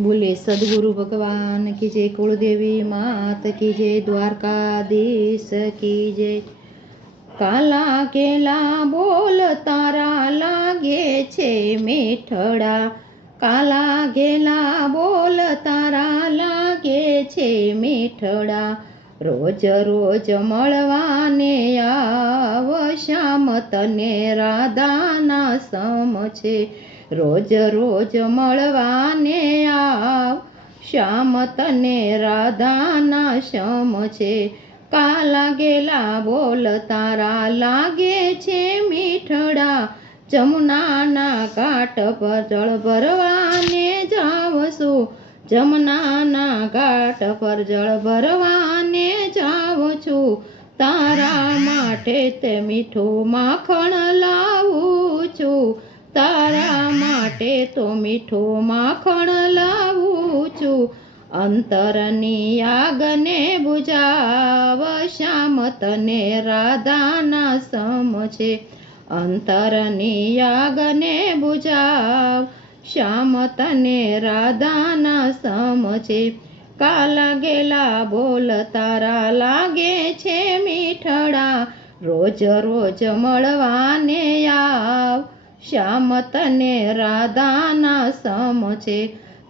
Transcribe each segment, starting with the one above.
बोले सदगुरु भगवान की जय, कुलदेवी मात की जय, द्वारकाधीश की जय। काला केला बोल तारा लागे छे मीठड़ा, काला गेला बोल तारा लागे छे मीठड़ा। रोज रोज मळवाने आव श्याम तने राधाना सम छे, रोज रोज मळवाने आव श्याम तने राधाना सम छे। काला गेला बोल तारा लागे छे मीठड़ा, जमुनाना घाट पर जल भरवाने जाव छुं, जमुनाना घाट पर जल भरवाने जाव छुं। तारा माटे ते मीठું માખણ લાવું છું, તારા માટે તો મીઠું માખણ લાવું છું। અંતરની આગને બુજાવ શ્યામ તને રાધાના સમ છે, અંતરની આગને બુજાવ શ્યામ તને રાધાના સમ છે। કાલા ગેલા બોલ તારા લાગે છે મીઠડા, રોજ રોજ મળવાને આવ શ્યામ તને રાધાના સમ છે।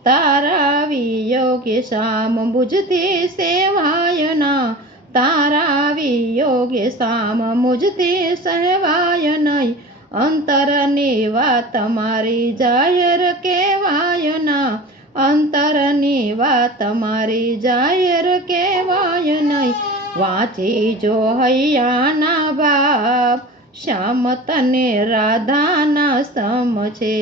તારા વિયોગે શ્યામ મુझते સેવાયના, તારા વિયોગે શ્યામ મુझते સેવાય નહીં। અંતરની વાત મારી જાહેર કહેવાય ના, અંતરની વાત મારી જાહેર કહેવાય નહીં। વાંચી જો હૈયાના બાપ શ્યામ તને રાધાના સમ છે,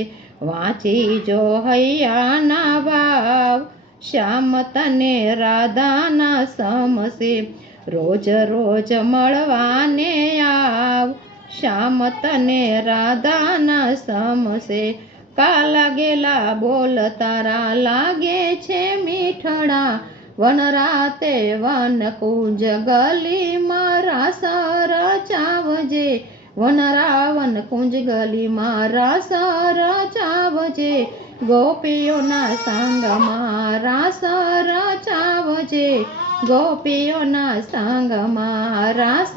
વાંચી જો હૈયાના ભાવ શ્યામ તને રાધાના સમ છે। રોજ રોજ મળવાને આવ શ્યામ તને રાધાના સમ છે। કાલા ગેલા બોલ તારા લાગે છે મીઠડા, વન રાતે વન કુંજ ગલીમાં રાસ રચાવજે, વન રાવન કુંજ ગલીમાં રાસ રચાવજે। ગોપીઓના સંગમાં રાસ રચાવજે, ગોપીઓના સંગમાં રાસ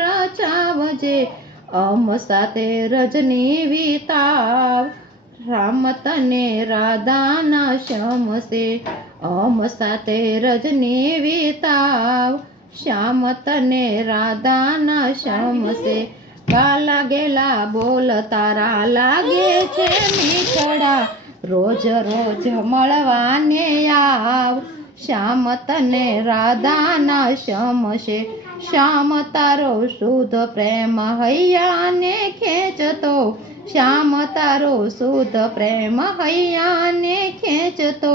રચાવજે। અમ સાથે રજની વિતાવ રામ તને રાધાના શ્યામ છે, અમ સાથે રજની વિતાવ શ્યામ તને રાધાના શ્યામ છે। કાલા ગેલા બોલ તારા લાગે છે મીઠડા, રોજ રોજ મળવાને આવ શ્યામ તને રાધાના શ્યામ છે। શ્યામ તારો શુદ્ધ પ્રેમ હૈયાને ખેંચતો, શ્યામ તારો શુદ્ધ પ્રેમ હૈયાને ખેંચતો।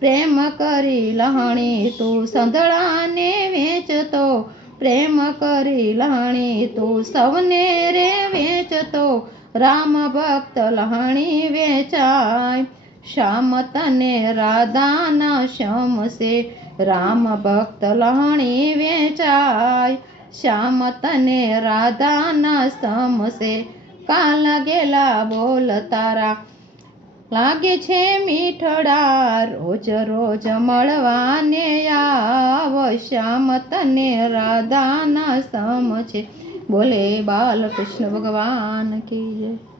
પ્રેમ કરી લહણી તું સંધળાને વેચતો, પ્રેમ કરી લહણી તું સૌને રે વેચતો। રામ ભક્ત લહણી વેચાય શ્યામ તને રાધાના શ્યામ છે, રામ ભક્ત લહણી વેચાય શ્યામ તને રાધાના સમ છે। કાલા ગેલા બોલ તારા લાગે છે મીઠડા, રોજ રોજ મળવાને આવ શ્યામ તને રાધાના સમ છે। બોલે બાલકૃષ્ણ ભગવાન की जय।